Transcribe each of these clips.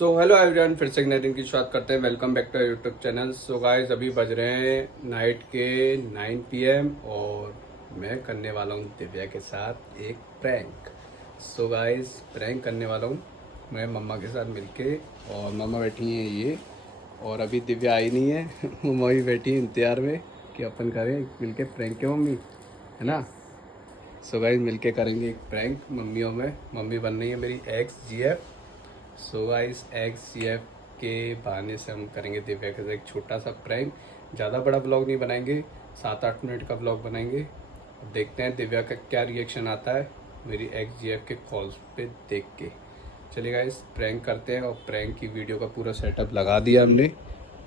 So hello everyone, फिर से एक नए दिन की शुरुआत करते हैं। Welcome back to YouTube channel. So guys, अभी बज रहे हैं नाइट के 9 PM और मैं करने वाला हूँ दिव्या के साथ एक प्रैंक। सो गाइस, प्रैंक करने वाला हूँ मैं मम्मा के साथ मिलके, और मम्मा बैठी हैं ये, और अभी दिव्या आई नहीं है। मम्मा भी बैठी है इंतजार में कि अपन करें मिलके प्रैंक के मम्मी, है ना। सो गाइस, मिलके करेंगे एक प्रैंक मम्मियों में। मम्मी बन रही है मेरी x GF। So guys, XGF के बहाने से हम करेंगे दिव्या के साथ एक छोटा सा प्रैंक। ज़्यादा बड़ा ब्लॉग नहीं बनाएंगे, 7-8 मिनट का ब्लॉग बनाएंगे। अब देखते हैं दिव्या का क्या रिएक्शन आता है मेरी XGF के कॉल्स पे देख के। चलिए गाइस, प्रैंक करते हैं। और प्रैंक की वीडियो का पूरा सेटअप लगा दिया हमने,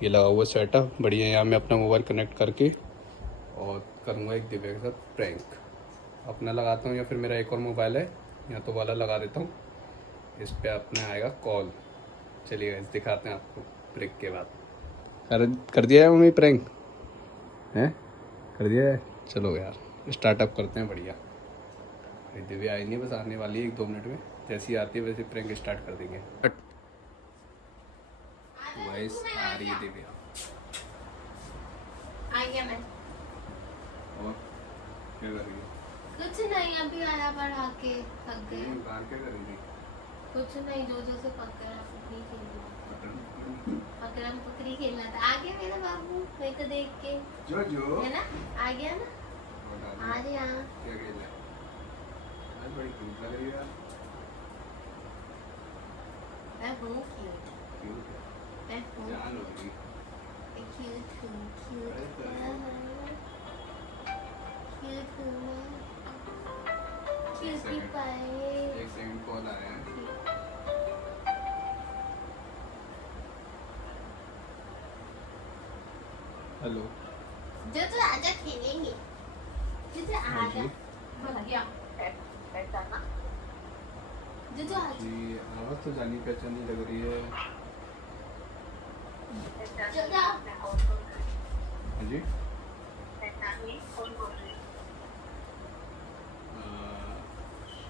ये लगा हुआ सेटअप बढ़िया। यहाँ मैं अपना मोबाइल कनेक्ट करके और करूँगा एक दिव्या के साथ प्रैंक। अपना लगाता हूँ या फिर मेरा एक और मोबाइल है, या तो वाला लगा देता हूँ, इस पे अपने आएगा कॉल। चलिए गाइस, दिखाते हैं आपको ब्रेक के बाद। कर दिया है मम्मी प्रैंक, हैं? कर दिया है। चलो यार, स्टार्टअप करते हैं बढ़िया। दिव्या आई नहीं, बस आने वाली है 1-2 मिनट में। जैसी आती है वैसे प्रैंक स्टार्ट कर देंगे। गाइस, आ रही है दिव्या। आ गया मैं। और क्या कर रही है? कुछ नहीं, अभी आया पढ़ा के थक गए। बाहर क्या कर रही थी? कुछ नहीं, जो से पकड़ा पकड़ी खेलना, पकड़म पकड़ी खेलना था। आ गया मेरा बाबू, मेरे को देख के जो है ना, आ गया ना। आ रही यहाँ क्या खेल रहा है? आज बड़ी क्यूट लग रही है यार। मैं हूँ क्यूट, क्यूट है, मैं हूँ जान हो गई। क्यूट हूँ, क्यूट हूँ, क्यूटी पाए। एक सेकंड, कॉल आया है। हेलो जो आजा खेलेंगे, जो हाँ आजा जी। बोला क्या ऐसा ना, जो आजा जी, आवाज़ तो जानी पहचानी लग रही है। जो जा। हाँ जी।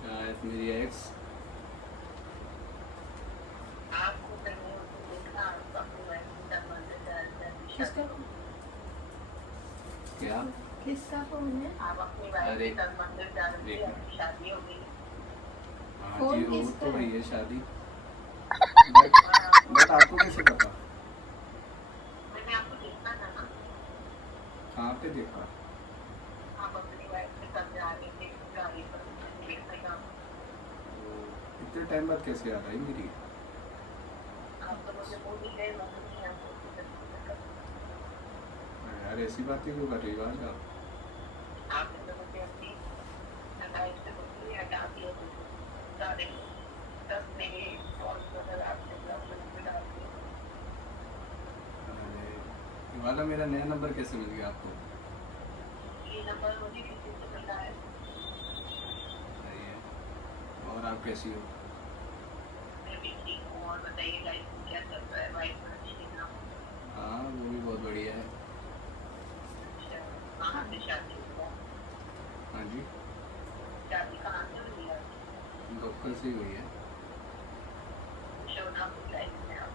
शायद मेरी एक्स। किसका क्या? किसका फोन है? अरे शादी हो गई। हाँ फोन जी, हो किसका तो है? रही है शादी। बट आपको कैसे पता? मैंने आपको देखा था ना, कहाँ पे देखा? आप अपनी वाइफ के साथ जा रहे थे गाड़ी पर, मैंने देखा था। इतने टाइम बाद कैसे याद आई मेरी? आप तो मुझे भूल ही गए, मम्मी आपको यार, ऐसी बातें क्यों कर रही हो आज आप? आपने तो मुझे अपनी लाइफ से बिल्कुल हटा दिया। सारे 10 मेरे कॉल पर आपने ब्लॉक डाल दिया। अरे, ये वाला मेरा नया नंबर कैसे मिल गया आपको? ये नंबर मुझे किसी से मिला है। सही है। और आप कैसी हो? मैं भी ठीक हूँ। और बताइए लाइफ में क्या चल रहा है? वाइफ अच्छी ना? हाँ, वो भी बहुत बढ़िया है। कहाँ से शादी हुआ? हाँ जी, शादी कहाँ से हुई है? लोकल से ही हुई है। शोना की लाइफ में आप?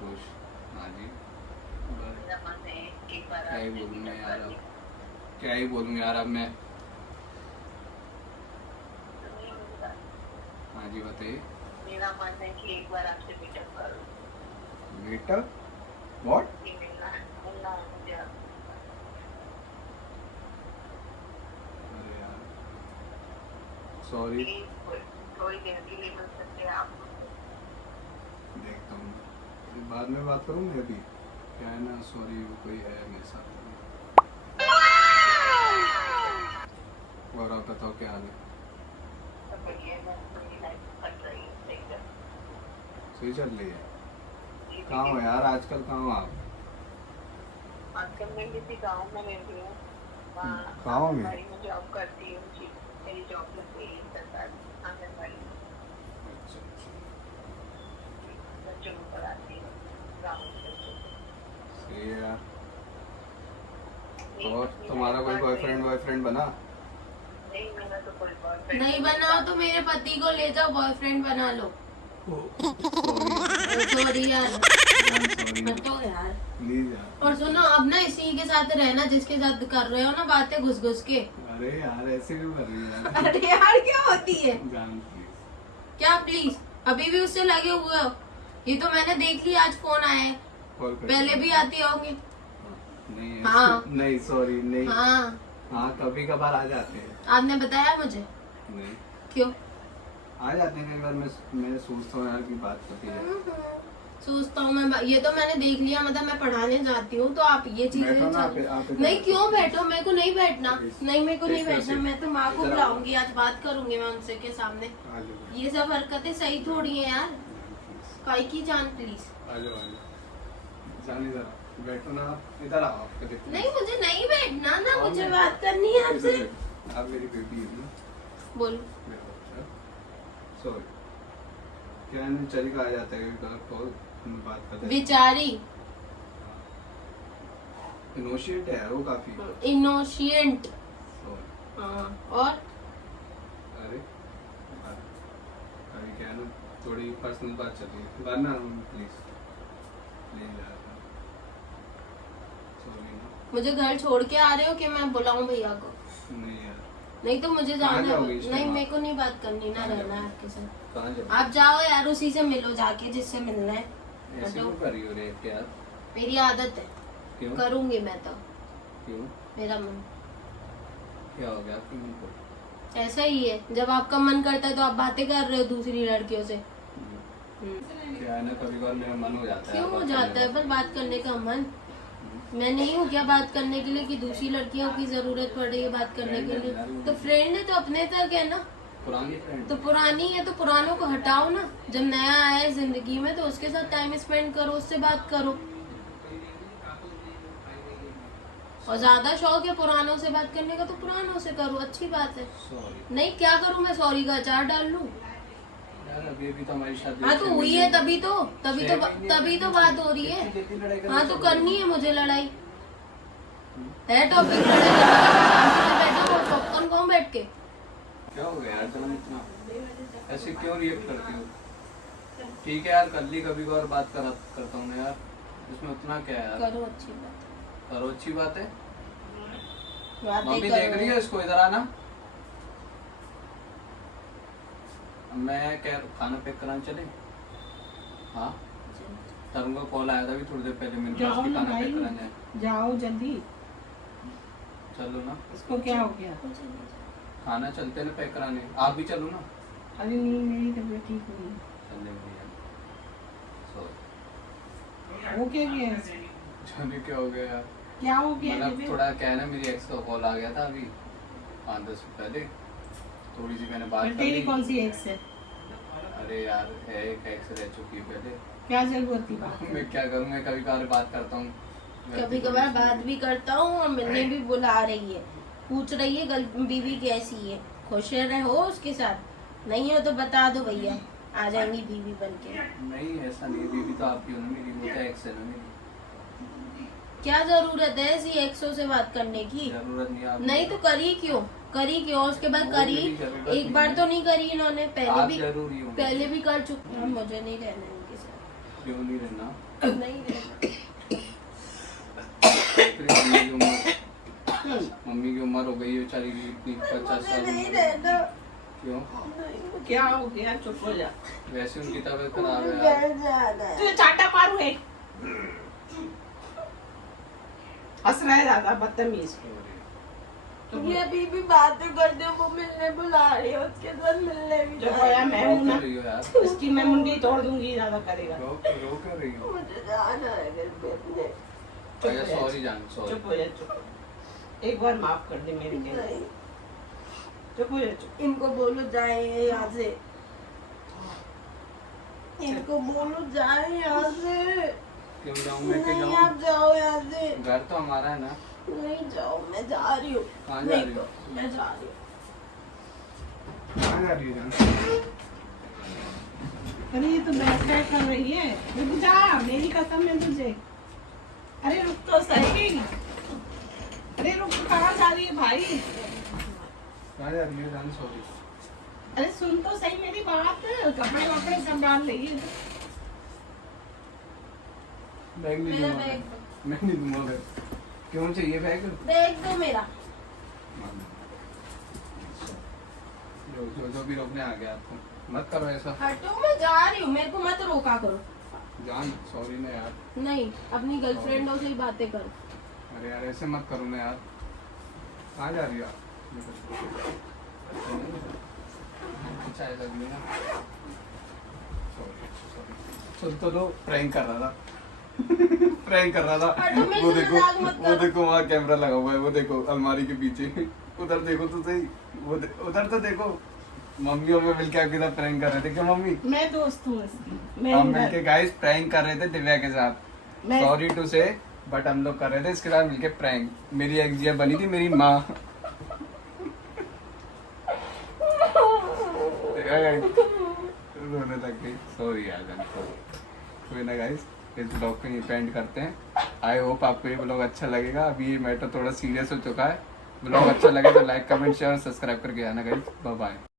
खुश। हाँ जी। मेरा मन है एक बार क्या ही आपसे बोलूँ मैं meetup यार करने अब। का। क्या ही बोलूँ यार अब मैं। सुनिए मेरी बात। हाँ जी, बताइए। मेरा मन है कि एक बार आपसे मीटअप करूं। मीटअप? व्हाट? ये मिलना है मुझे आपसे। अरे यार, सॉरी। प्लीज थोड़ी देर के लिए मिल सकते हैं आप मुझसे? देखता हूँ, फिर बाद में बात करूँ मैं अभी। क्या है ना, सॉरी, वो कोई है मेरे साथ अभी। और आप बताओ क्या हाल है? सब बढ़िया है, मेरी लाइफ कट रही है सही से। सही चल रही है? जी, कहाँ हो यार आजकल, कहाँ हो आप? आजकल मैं किसी गाँव में रहती हूँ, वहाँ गाँव में? आंगनबाड़ी में जॉब करती हूँ। जी, मेरी जॉब लग गई है सरकारी आंगनबाड़ी में। अच्छा अच्छा, बच्चों को पढ़ाती हूँ गाँव के बच्चों को। सही है यार। मेरी और अपनी तुम्हारा life कोई कट रही है। बॉयफ्रेंड बना? नहीं, मेरा तो कोई बॉयफ्रेंड नहीं बनाओ तो मेरे पति को ले जाओ, बॉयफ्रेंड बना लो। सॉरी, सॉरी यार, सॉरी हटो यार। प्लीज यार। और सुनो, अब ना इसी के साथ रहना जिसके साथ कर रहे हो ना बातें घुस घुस के। अरे यार ऐसे क्यों कर रही है यार? अरे यार क्या होती है? जान प्लीज क्या प्लीज? अभी भी उससे लगे हुए हो? ये तो मैंने देख लिया, आज फोन आया है। कॉल कर। पहले भी आती होंगी। नहीं हाँ। नहीं सॉरी नहीं। हाँ, हाँ कभी कभार आ जाते हैं। आपने बताया मुझे? नहीं क्यों? आ जाते हैं कई बार। मैं सोचता हूँ यार की बात होती है। सोचता हूँ मैं, ये तो मैंने देख लिया। मतलब मैं पढ़ाने जाती हूँ तो आप ये चीजें बैठो ना, चल- आप नहीं क्यों बैठो, मेरे को नहीं बैठना। नहीं मेरे को नहीं Please, बैठना। please. मैं तो माँ को इधर आओ। बुलाऊंगी, आज बात करूंगी मैं उनसे के सामने। आ जाओ ये सब हरकतें सही थोड़ी है यार। काई की जान प्लीज। आ जाओ जान इधर आओ। बैठो ना आप, इधर आओ। आपको देखो। नहीं मुझे नहीं बैठना ना, आओ मुझे ना। बात करनी है आपसे। इधर बैठो। आप मेरी बेटी है ना। बोलो। सॉरी क्या है, चली आ जाता है कॉल बात करते हैं। बेचारी इनोशिएट है वो काफी। इनोशिएंट। Sorry. हाँ, और अरे अभी क्या है ना, थोड़ी पर्सनल बात चल रही है। वरना प्लीज प्लीज यार सॉरी ना। मुझे घर छोड़ के आ रहे हो कि मैं बुलाऊं भैया को? नहीं यार नहीं तो मुझे कहाँ जाना जाओगे है। इस नहीं टाइम मेरे आप? को नहीं बात करनी ना, कहाँ रहना है जाओगे? आपके साथ। कहाँ जाओ? आप जाओ यार, उसी से मिलो जाके जिससे मिलना है। ऐसे हटो। क्यों कर रही हो रे यार? मेरी आदत है, क्यों करूंगी मैं तो। क्यों मेरा मन क्या हो गया आपकी मन को? ऐसा ही है, जब आपका मन करता है तो आप बातें कर रहे हो दूसरी लड़कियों से। क्या है ना, कभी कभार मेरा मन हो जाता है। क्यों हो बात जाता करने है पर बात करने का मन? मैं नहीं हूँ क्या बात करने के लिए कि दूसरी लड़कियों की जरूरत पड़ रही है बात करने के लिए? तो फ्रेंड है तो अपने तक है ना। का। पुरानी फ्रेंड तो पुरानी है तो पुरानों को हटाओ ना। जब नया आया है जिंदगी में तो उसके साथ टाइम स्पेंड करो, उससे बात करो। और ज्यादा शौक है पुरानों से बात करने का तो पुरानों से करो, अच्छी बात है। सॉरी नहीं क्या करूँ मैं, सॉरी का अचार डाल लूं? यार अभी तो हमारी शादी हाँ तो हुई है तभी तो बात हो रही है। हाँ तो करनी है मुझे लड़ाई है। टॉपिक बैठो पॉपकॉर्न खाओ बैठ के। क्या हो गया यार तुम इतना ऐसे क्यों रिएक्ट करती हो? ठीक है यार कर ली, कभी कभार बात करता हूँ मैं यार, इसमें उतना क्या है यार? करो अच्छी बात, करो अच्छी बात है। बातें मम्मी करो। देख रही है इसको, इधर आना। मैं क्या खाना पैक कराने चले? हाँ तरुण का कॉल आया था अभी थोड़ी देर पहले, मैंने कहा जाओ उसकी ना खाना भाई, पैक कराने जाए। जाओ जल्दी। चलो ना, इसको क्या हो गया? खाना चलते हैं ना पैक कराने, आप भी चलो ना। अरे नहीं, मेरी तबीयत ठीक नहीं है। चलने भैया सॉरी। वो क्या गया? जाने क्या हो गया यार? क्या हो गया? मतलब तबीयत? थोड़ा क्या है ना, मेरी एक्स का कॉल आ गया था अभी 5-10 मिनट पहले, थोड़ी सी मैंने बात कर तेरी ली। कौन सी एक्स है? अरे यार है एक एक्स रह चुकी है पहले। क्या जरूरत थी बात? मैं क्या करूँ, मैं कभी कभार बात करता हूँ, कभी कभार बात भी करता हूँ और मिलने भी बुला रही है, पूछ रही है बीवी कैसी है, खुश रहो उसके साथ। नहीं हो तो बता दो भैया, आ जाएंगी बीवी बन के। नहीं ऐसा नहीं, बीवी तो आपकी हो ना मेरी, वो तो एक्स है ना मेरी। क्या जरूरत है ऐसी एक्सों से बात करने की? जरूरत नहीं आप नहीं तो करी क्यों उसके बाद करी? एक बार तो नहीं करी इन्होंने, आप जरूरी हो। पहले भी कर चुकी हूँ। मुझे नहीं रहना इनके साथ, क्यों नहीं रहना? नहीं रहना। मम्मी की उम्र हो गई है बेचारी की, इतनी 50 साल नहीं उम्र। रहना। क्यों? क्या हो गया? चुप हो जा। वैसे उनकी तबीयत खराब है यार। घर जाना है। तुझे चाटा मारू एक। हंस रहा है ज्यादा, बदतमीज। ये अभी भी बातें करते हो, वो मिलने बुला रही है, उसके साथ मिलने भी जब जा रही आया मैं हूँ ना, रो रही हो यार? इसकी मैं मुंडी तोड़ दूंगी, ज्यादा करेगा। रो कर रही हो? मुझे जाना है घर पे अपने। चुप अच्छा हो जा, सॉरी जान, सॉरी। चुप हो जा, चुप। एक बार माफ कर दे मेरी कहना। नहीं, चुप हो जा, चुप। इनको बोलो जाए यहाँ से, इनको बोलो जाए यहाँ से। क्यों जाऊँ मैं, क्यों नहीं जाऊँ? आप जाओ यहाँ से। घर तो हमारा है ना। नहीं जाओ, मैं जा रही हूँ। कहाँ जा रही नहीं हो? तो मैं जा रही हूँ। कहाँ जा रही हो जान? अरे ये तो बैठ कर रही है। रुक जा, मेरी कसम है तुझे। अरे रुक तो सही। अरे रुक, कहाँ जा रही है भाई? कहाँ जा रही हो जान? सॉरी। अरे सुन तो सही मेरी बात, कपड़े वपड़े सब डाल रही है। बैग नहीं मेरा दूंगा बैग मैं नहीं दूंगा बैग। क्यों चाहिए बैग? बैग दो मेरा। जो भी रोकने आ गया आपको मत करो ऐसा। हटो, मैं जा रही हूँ, मेरे को मत रोका करो। जान सॉरी ना यार। नहीं, अपनी गर्लफ्रेंडों से ही बातें करो। अरे यार ऐसे मत करो ना यार। कहाँ जा रही हो आप? चाय लगी ना। सॉरी तो लो प्रैंक कर रहा था प्रैंक कर रहा था। हटो, मेरे वो से देखो मजाक मत वो करो। देखो वहाँ कैमरा लगा हुआ है, वो देखो अलमारी के पीछे उधर देखो तो सही। उधर तो देखो। मम्मी और मैं मिलके आपके साथ प्रैंक कर रहे थे क्या मम्मी? मैं दोस्त हूँ इसकी। मैं हम इधर- मिलके गाइस प्रैंक कर रहे थे दिव्या के साथ। मैं- सॉरी टू से बट हम लोग कर रहे थे इसके साथ मिलके प्रैंक। मेरी एक जिया बनी थी मेरी माँ। रोने लग गई। सॉरी यार कोई ना गाइस, इस ब्लॉग को यहीं पे एंड करते हैं। आई होप आपको ये ब्लॉग अच्छा लगेगा। अभी ये मैटर थोड़ा सीरियस हो चुका है। ब्लॉग अच्छा लगे तो लाइक कमेंट शेयर सब्सक्राइब करके आना गाइस। Bye bye.